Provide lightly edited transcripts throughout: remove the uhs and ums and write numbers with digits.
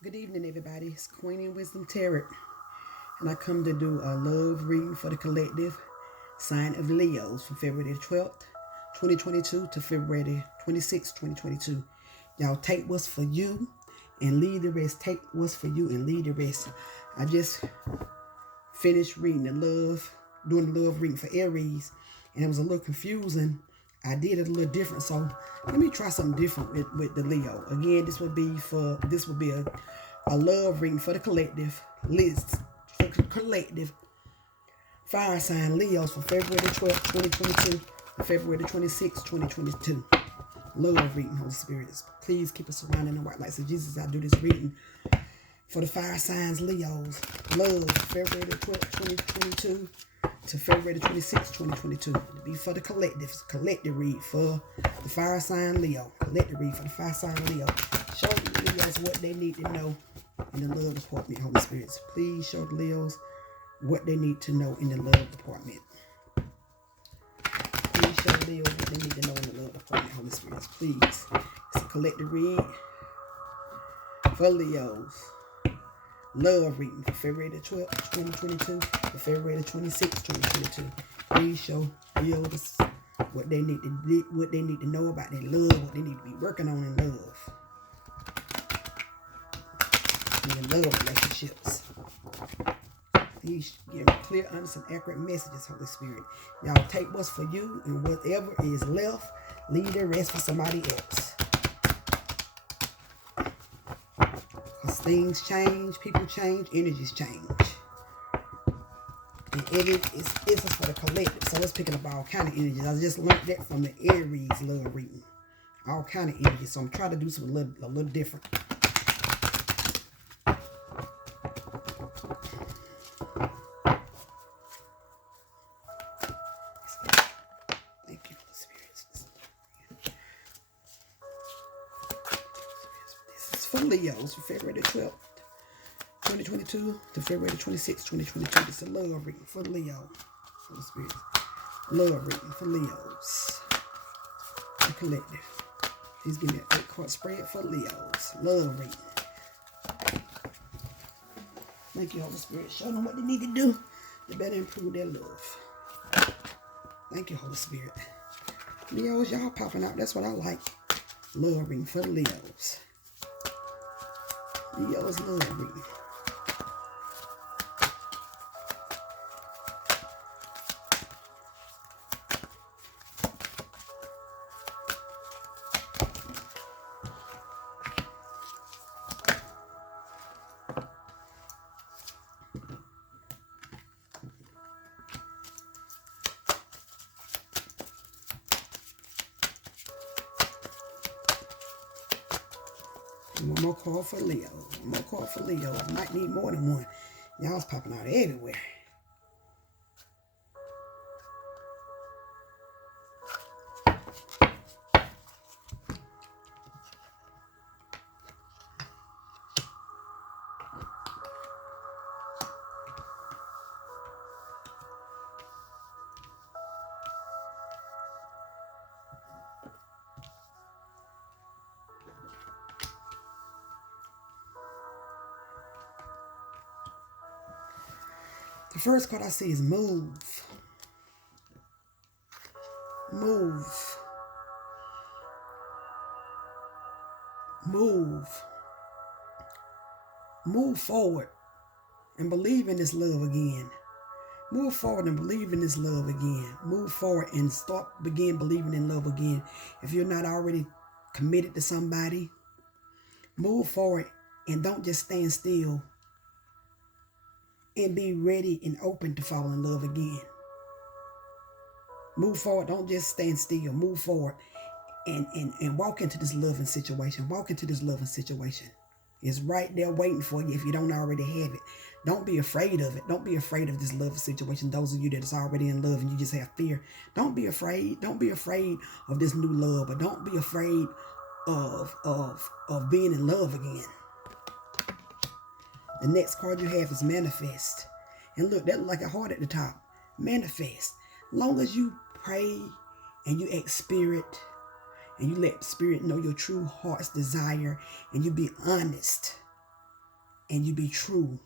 Good evening, everybody. It's Queen in Wisdom Tarot, and I come to do a love reading for the collective sign of Leos from February the 12th, 2022 to February 26th, 2022. Y'all take what's for you and leave the rest. Take what's for you and leave the rest. I just finished reading doing the love reading for Aries, and it was a little confusing. I did it a little different, so let me try something different with the Leo. Again, this would be a love reading for the collective list for collective fire sign Leos from February the 12th, 2022 to February the 26th, 2022. Love reading, Holy Spirit. Please keep us surrounded in the white lights of Jesus. I do this reading for the fire signs Leos. Love, February the 12th, 2022 to February the 26th, 2022. To be for the collective. Collective read for the fire sign Leo. Collective read for the fire sign Leo. Show the Leos what they need to know in the love department, Holy Spirit. Please show the Leos what they need to know in the love department. Please show the Leos what they need to know in the love department, Holy Spirit. Please. It's a collective read for Leos. Love reading for February the 12th, 2022 to February the 26th, 2022. Please show Leos what they need to know about their love, what they need to be working on in love. In love relationships. Please give clear, honest, and accurate messages, Holy Spirit. Y'all take what's for you, and whatever is left, leave the rest for somebody else. Because things change, people change, energies change. And this is for the collective, so it's picking up all kind of energies. I just learned that from the Aries love reading. All kind of energies, so I'm trying to do something a little different. For Leos for February the 12th, 2022 to February the 26th, 2022. This is a love reading for Leo. Holy Spirit. Love reading for Leos. The collective. Please give me an 8-card spread for Leos. Love reading. Thank you, Holy Spirit. Show them what they need to do to better improve their love. Thank you, Holy Spirit. Leos, y'all popping out. That's what I like. Love reading for the Leos. Leo's love reading. One more call for Leo. One more call for Leo. I might need more than one. Y'all's popping out everywhere. The first card I see is move. Move. Move. Move forward and believe in this love again. Move forward and believe in this love again. Move forward and begin believing in love again. If you're not already committed to somebody, move forward and don't just stand still. And be ready and open to fall in love again. Move forward. Don't just stand still. Move forward and walk into this loving situation. Walk into this loving situation. It's right there waiting for you if you don't already have it. Don't be afraid of it. Don't be afraid of this loving situation. Those of you that is already in love and you just have fear, don't be afraid. Don't be afraid of this new love, but don't be afraid of being in love again. The next card you have is manifest. And look, that look like a heart at the top. Manifest. Long as you pray and you ask spirit and you let spirit know your true heart's desire and you be honest and you be true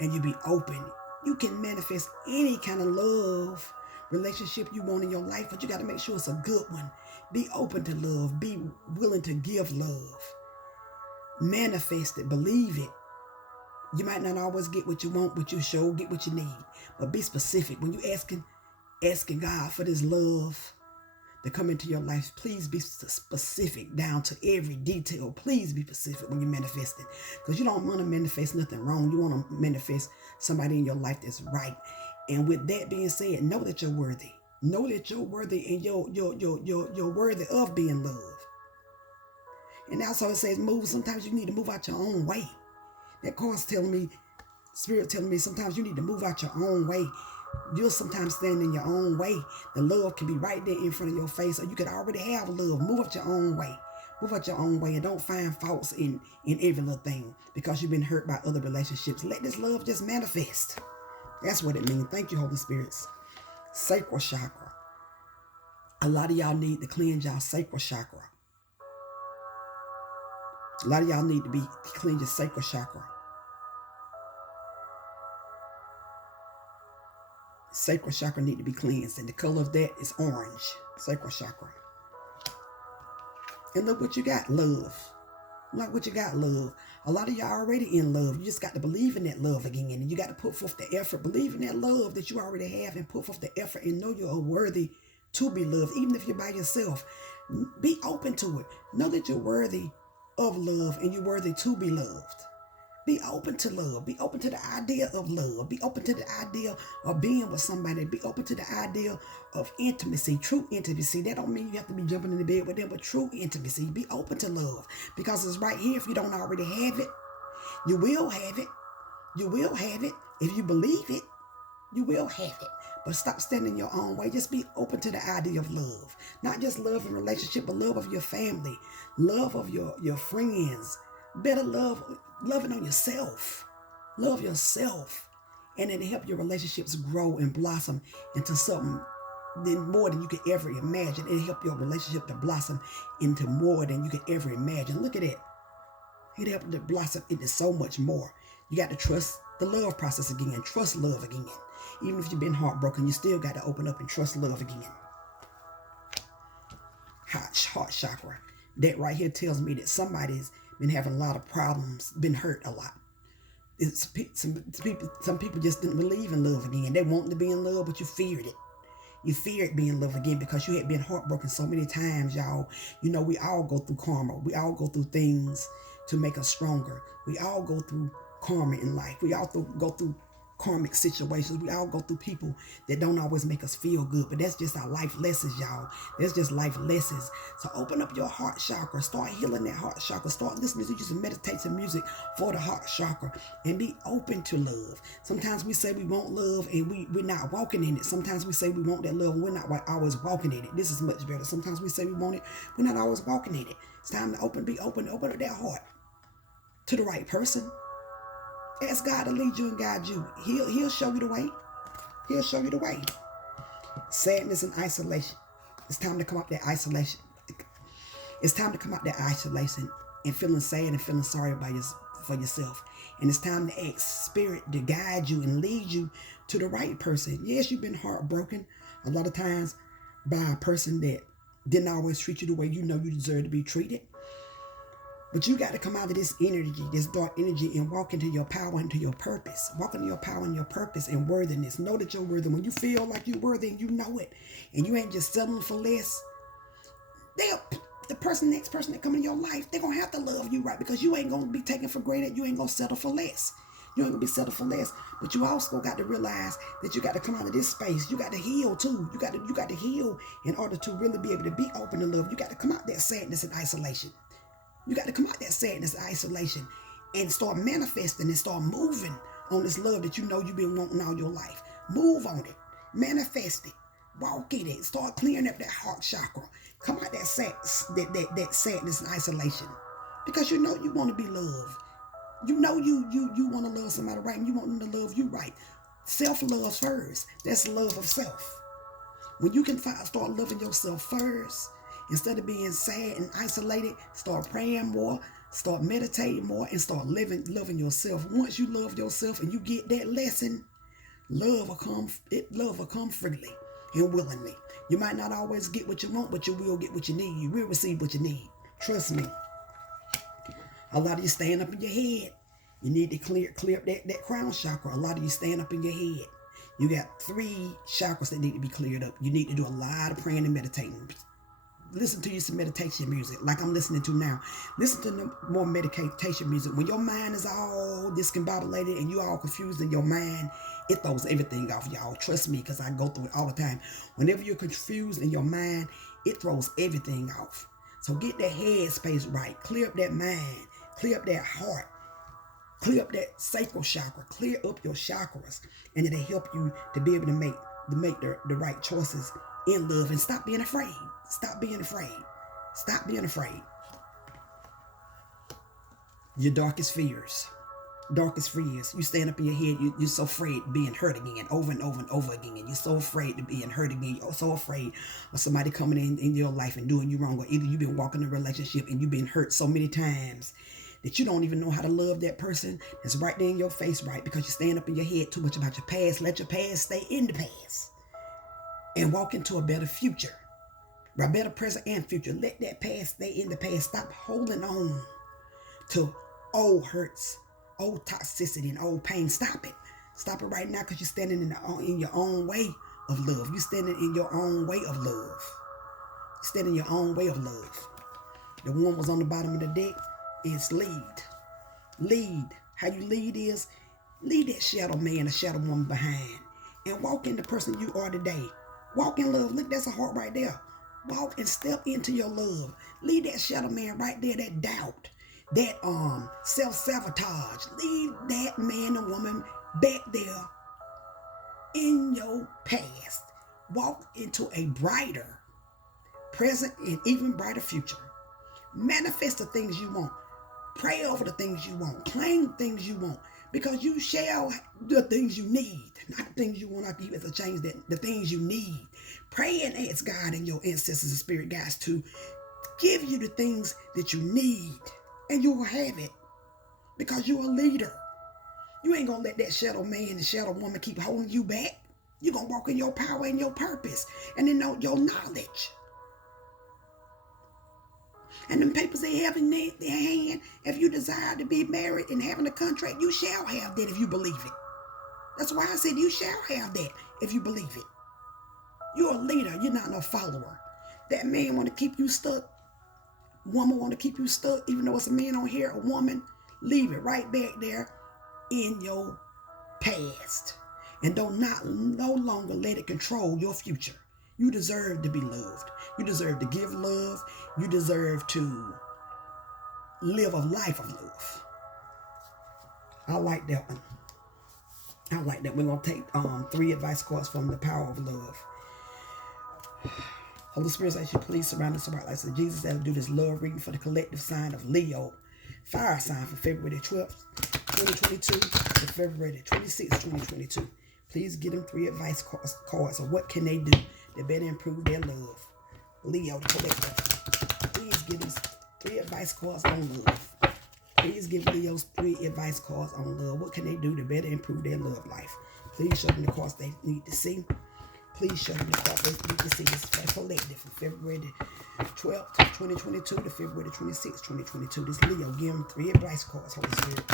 and you be open, you can manifest any kind of love relationship you want in your life, but you got to make sure it's a good one. Be open to love. Be willing to give love. Manifest it. Believe it. You might not always get what you want, but you sure get what you need. But be specific. When you asking God for this love to come into your life, please be specific down to every detail. Please be specific when you manifest it, because you don't want to manifest nothing wrong. You want to manifest somebody in your life that's right. And with that being said, know that you're worthy. Know that you're worthy, and you're worthy of being loved. And also it says move. Sometimes you need to move out your own way. That card's telling me, Spirit telling me, sometimes you need to move out your own way. You'll sometimes stand in your own way. The love can be right there in front of your face, or you could already have love. Move out your own way. Move out your own way, and don't find faults in every little thing because you've been hurt by other relationships. Let this love just manifest. That's what it means. Thank you, Holy Spirits. Sacral chakra. A lot of y'all need to cleanse y'all sacral chakra. A lot of y'all need to cleanse your sacral chakra. Sacral chakra need to be cleansed, and the color of that is orange. Sacral chakra. And look what you got, love. Look what you got, love. A lot of y'all already in love. You just got to believe in that love again, and you got to put forth the effort. Believe in that love that you already have, and put forth the effort, and know you're worthy to be loved, even if you're by yourself. Be open to it. Know that you're worthy of love, and you're worthy to be loved. Be open to love. Be open to the idea of love. Be open to the idea of being with somebody. Be open to the idea of intimacy, true intimacy. That don't mean you have to be jumping in the bed with them, but true intimacy. Be open to love, because it's right here. If you don't already have it, you will have it. You will have it. If you believe it, you will have it. But stop standing your own way. Just be open to the idea of love. Not just love in relationship, but love of your family, love of your friends. Better loving on yourself. Love yourself. And it'll help your relationships grow and blossom into something more than you could ever imagine. It'll help your relationship to blossom into more than you could ever imagine. Look at it. It'll help it to blossom into so much more. You got to trust the love process again. Trust love again. Even if you've been heartbroken, you still got to open up and trust love again. Heart chakra. That right here tells me that somebody's been having a lot of problems, been hurt a lot. Some people just didn't believe in love again. They wanted to be in love, but you feared it. You feared being in love again because you had been heartbroken so many times, y'all. You know, we all go through karma. We all go through things to make us stronger. We all go through karma in life. We all go through karmic situations. We all go through people that don't always make us feel good, but that's just our life lessons, y'all. That's just life lessons. So open up your heart chakra. Start healing that heart chakra. Start listening to some meditation music for the heart chakra, and be open to love. Sometimes we say we want love and we're not walking in it. Sometimes we say we want that love and we're not always walking in it. This is much better. Sometimes we say we want it, we're not always walking in it. It's time to be open up that heart to the right person. Ask God to lead you and guide you. He'll show you the way. He'll show you the way. Sadness and isolation. It's time to come out that isolation. It's time to come out that isolation and feeling sad and feeling sorry for yourself. And it's time to ask Spirit to guide you and lead you to the right person. Yes, you've been heartbroken a lot of times by a person that didn't always treat you the way you know you deserve to be treated. But you got to come out of this energy, this dark energy, and walk into your power, into your purpose. Walk into your power and your purpose and worthiness. Know that you're worthy. When you feel like you're worthy and you know it, and you ain't just settling for less, next person that come in your life, they're going to have to love you right, because you ain't going to be taken for granted. You ain't going to settle for less. You ain't going to be settled for less. But you also got to realize that you got to come out of this space. You got to heal too. You got to heal in order to really be able to be open to love. You got to come out that sadness and isolation. You got to come out that sadness and isolation and start manifesting and start moving on this love that you know you've been wanting all your life. Move on it. Manifest it. Walk in it. Start clearing up that heart chakra. Come out that sadness and isolation. Because you know you want to be loved. You know you want to love somebody right, and you want them to love you right. Self-love first. That's love of self. When you can start loving yourself first, instead of being sad and isolated, start praying more, Start meditating more and start loving yourself. Once you love yourself and you get that lesson, love will come freely and willingly. You might not always get what you want, but you will get what you need. You will receive what you need. Trust me. A lot of you stand up in your head. You need to clear up that crown chakra. A lot of you stand up in your head. You got 3 chakras that need to be cleared up. You need to do a lot of praying and meditating. Listen to you some meditation music like I'm listening to now. Listen to more meditation music. When your mind is all discombobulated and you all confused in your mind, it throws everything off, y'all. Trust me, because I go through it all the time. Whenever you're confused in your mind, it throws everything off. So get that head space right. Clear up that mind. Clear up that heart. Clear up that sacral chakra. Clear up your chakras. And it'll help you to be able to make the right choices in love. And stop being afraid. Stop being afraid. Stop being afraid. Your darkest fears. Darkest fears. You stand up in your head. You're so afraid of being hurt again. Over and over and over again. You're so afraid of being hurt again. You're so afraid of somebody coming in your life and doing you wrong. Or either you've been walking a relationship and you've been hurt so many times that you don't even know how to love that person that's right there in your face, right? Because you stand up in your head too much about your past. Let your past stay in the past. And walk into a better future. A better present and future. Let that past stay in the past. Stop holding on to old hurts, old toxicity, and old pain. Stop it. Stop it right now, because you're standing in your own way of love. You're standing in your own way of love. You're standing in your own way of love. The one was on the bottom of the deck. It's lead. Lead. How you lead is leave that shadow man or shadow woman behind and walk in the person you are today. Walk in love. Look, that's a heart right there. Walk and step into your love. Leave that shadow man right there, that doubt, that self-sabotage. Leave that man or woman back there in your past. Walk into a brighter present and even brighter future. Manifest the things you want. Pray over the things you want. Claim the things you want. Because you shall the things you need. Not the things you want. Not you have to change that. The things you need. Pray and ask God and your ancestors and spirit guides to give you the things that you need. And you will have it. Because you're a leader. You ain't going to let that shadow man and shadow woman keep holding you back. You're going to walk in your power and your purpose. And in your knowledge. And them papers they have in their hand, if you desire to be married and having a contract, you shall have that if you believe it. That's why I said you shall have that if you believe it. You're a leader. You're not no follower. That man want to keep you stuck. Woman want to keep you stuck. Even though it's a man on here, a woman, leave it right back there in your past. And no longer let it control your future. You deserve to be loved. You deserve to give love. You deserve to live a life of love. I like that one. I like that. We're going to take 3 advice cards from the power of love. Holy Spirit, as you please surround us about like so Jesus as do this love reading for the collective sign of Leo. Fire sign for February 12th, 2022 to February 26th, 2022. Please give them 3 advice cards of what can they do to better improve their love. Leo, the collective. Please give us 3 advice cards on love. Please give Leo's 3 advice cards on love. What can they do to better improve their love life? Please show them the cards they need to see. Please show them the cards they need to see. This is for collective from February 12th, 2022 to February 26th, 2022. This Leo, give them 3 advice cards, Holy Spirit.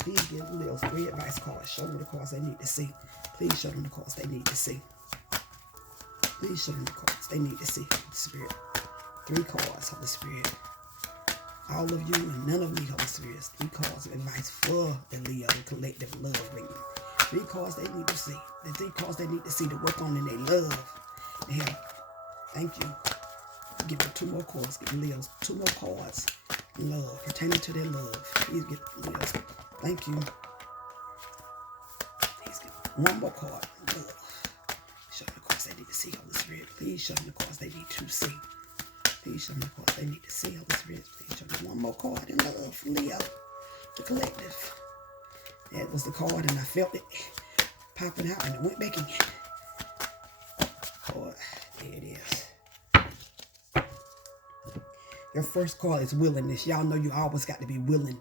Please give Leo's 3 advice cards. Show them the cards they need to see. Please show them the cards they need to see. Please show them the cards they need to see, Holy Spirit. 3 cards, Holy Spirit. All of you and none of me, Holy Spirit. 3 cards of advice for the Leo collective love reading. 3 cards they need to see. The 3 cards they need to see to work on in their love. Yeah. Thank you. Give them 2 more cards. Give Leo's 2 more cards. Love. Pertaining to their love. Please get Leo's. Thank you. Please get 1 more card. Love. Show them the cards they need to see, Holy Spirit. Please show them the cards they need to see. Please show them the cards they need to see, Holy Spirit. Please show them 1 more card in love from Leo, the collective. That was the card, and I felt it popping out, and it went back in. Card, there it is. Your first card is willingness. Y'all know you always got to be willing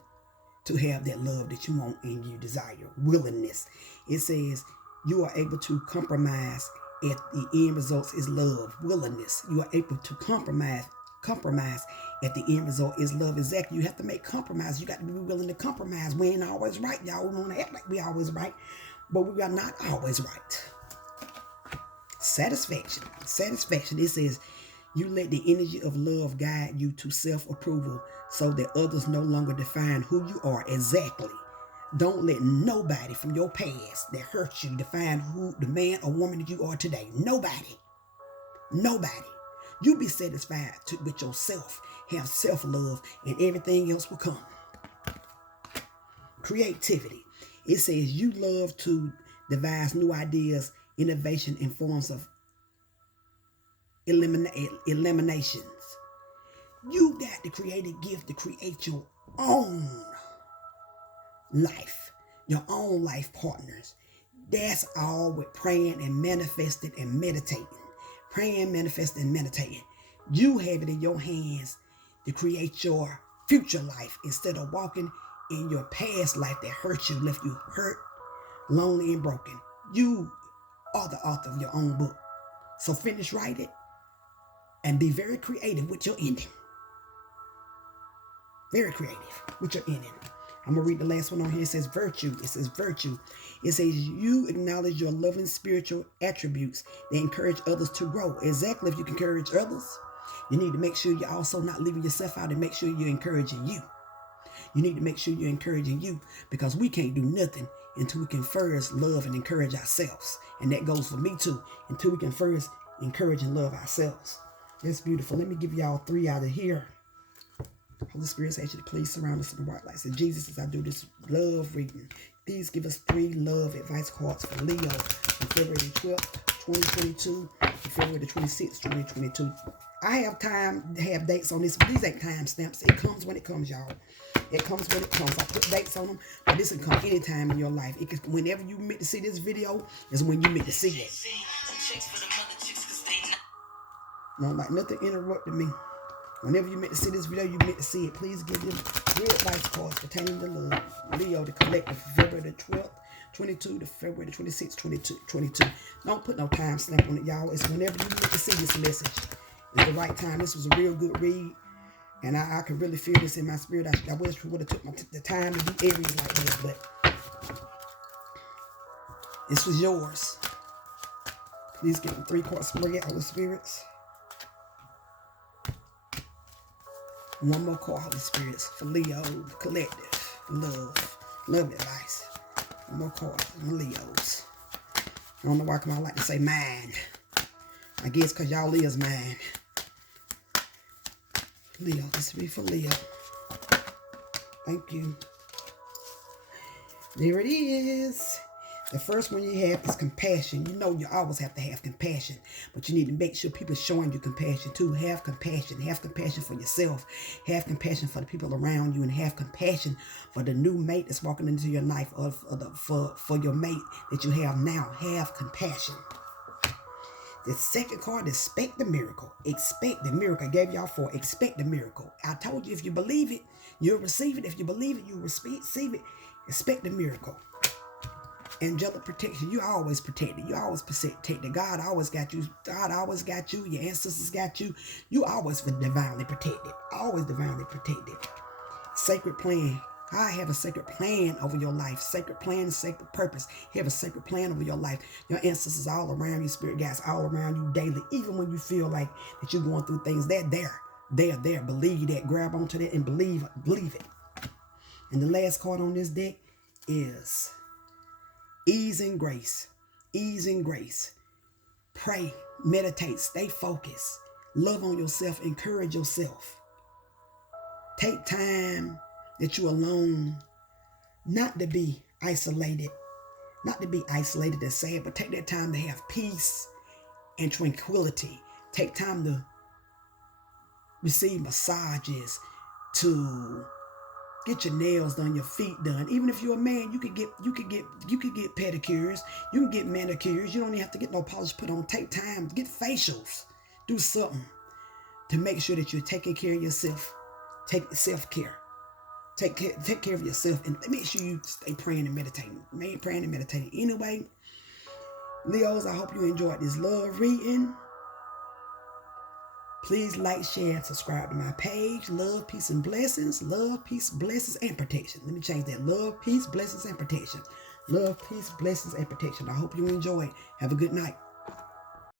to have that love that you want and you desire. Willingness. It says you are able to compromise if the end results is love. Willingness. You are able to compromise if the end result is love. Exactly. You have to make compromise. You got to be willing to compromise. We ain't always right, y'all. We want to act like we always right, but we are not always right. Satisfaction. It says you let the energy of love guide you to self-approval so that others no longer define who you are exactly. Don't let nobody from your past that hurt you define who the man or woman that you are today. Nobody. You be satisfied with yourself. Have self-love and everything else will come. Creativity. It says you love to devise new ideas, innovation, and forms of eliminations. You got the creative gift to create your own life, your own life partners. That's all with praying and manifesting and meditating. Praying, manifesting, and meditating. You have it in your hands to create your future life instead of walking in your past life that hurt you, left you hurt, lonely, and broken. You are the author of your own book. So finish writing and be very creative with your ending. Very creative with your ending. I'm going to read the last one on here. It says virtue. It says you acknowledge your loving spiritual attributes that encourage others to grow. Exactly. If you can encourage others, you need to make sure you're also not leaving yourself out and make sure you're encouraging you. You need to make sure you're encouraging you because we can't do nothing until we can first love and encourage ourselves. And that goes for me too. Until we can first encourage and love ourselves. That's beautiful. Let me give y'all 3 out of here. Holy Spirit says you to please surround us in the white lights. And Jesus, as I do this love reading, please give us 3 love advice cards for Leo from February 12th, 2022 to February 26th, 2022. I have time to have dates on this. These ain't time stamps. It comes when it comes, y'all. It comes when it comes. I put dates on them, but this can come anytime in your life. It can, whenever you meant to see this video is when you meant to see it. No, like nothing interrupted me. Whenever you meant to see this video, you meant to see it. Please give them 3 advice cards pertaining to love. Leo, the collective, February the 12th, 22 to February the 26th, 22. Don't put no time stamp on it, y'all. It's whenever you meant to see this message. It's the right time. This was a real good read. And I can really feel this in my spirit. I wish we would have took the time to do areas like this. But this was yours. Please give them 3-card spread, Holy Spirits. 1 more call, Holy Spirits, for Leo, the collective, love advice. 1 more call for Leos. I don't know why I like to say mine. I guess because y'all Leo's mine. Leo, this will be for Leo. Thank you. There it is. The first one you have is compassion. You know you always have to have compassion, but you need to make sure people are showing you compassion too. Have compassion. Have compassion for yourself. Have compassion for the people around you, and have compassion for the new mate that's walking into your life, or for your mate that you have now. Have compassion. The second card is expect the miracle. Expect the miracle. I gave y'all 4. Expect the miracle. I told you if you believe it, you'll receive it. If you believe it, you'll receive it. Expect the miracle. Angelic protection. You always protected. You always protected. God always got you. God always got you. Your ancestors got you. You always were divinely protected. Always divinely protected. Sacred plan. I have a sacred plan over your life. Sacred plan, sacred purpose. You have a sacred plan over your life. Your ancestors all around you, spirit guides all around you daily. Even when you feel like that you're going through things, they're there. They're there. Believe that. Grab onto that and believe it. And the last card on this deck is ease and grace. Ease and grace. Pray, meditate, stay focused. Love on yourself. Encourage yourself. Take time that you're alone, not to be isolated and sad, but take that time to have peace and tranquility. Take time to receive massages, to get your nails done, your feet done. Even if you're a man, you could get pedicures, you can get manicures. You don't even have to get no polish put on. Take time, get facials, do something to make sure that you're taking care of yourself. Take self-care. Take care of yourself, and make sure you stay praying and meditating. Praying and meditating. Anyway, Leos, I hope you enjoyed this love reading. Please like, share, and subscribe to my page. Love, peace, and blessings. Love, peace, blessings, and protection. Let me change that. Love, peace, blessings, and protection. Love, peace, blessings, and protection. I hope you enjoy. Have a good night.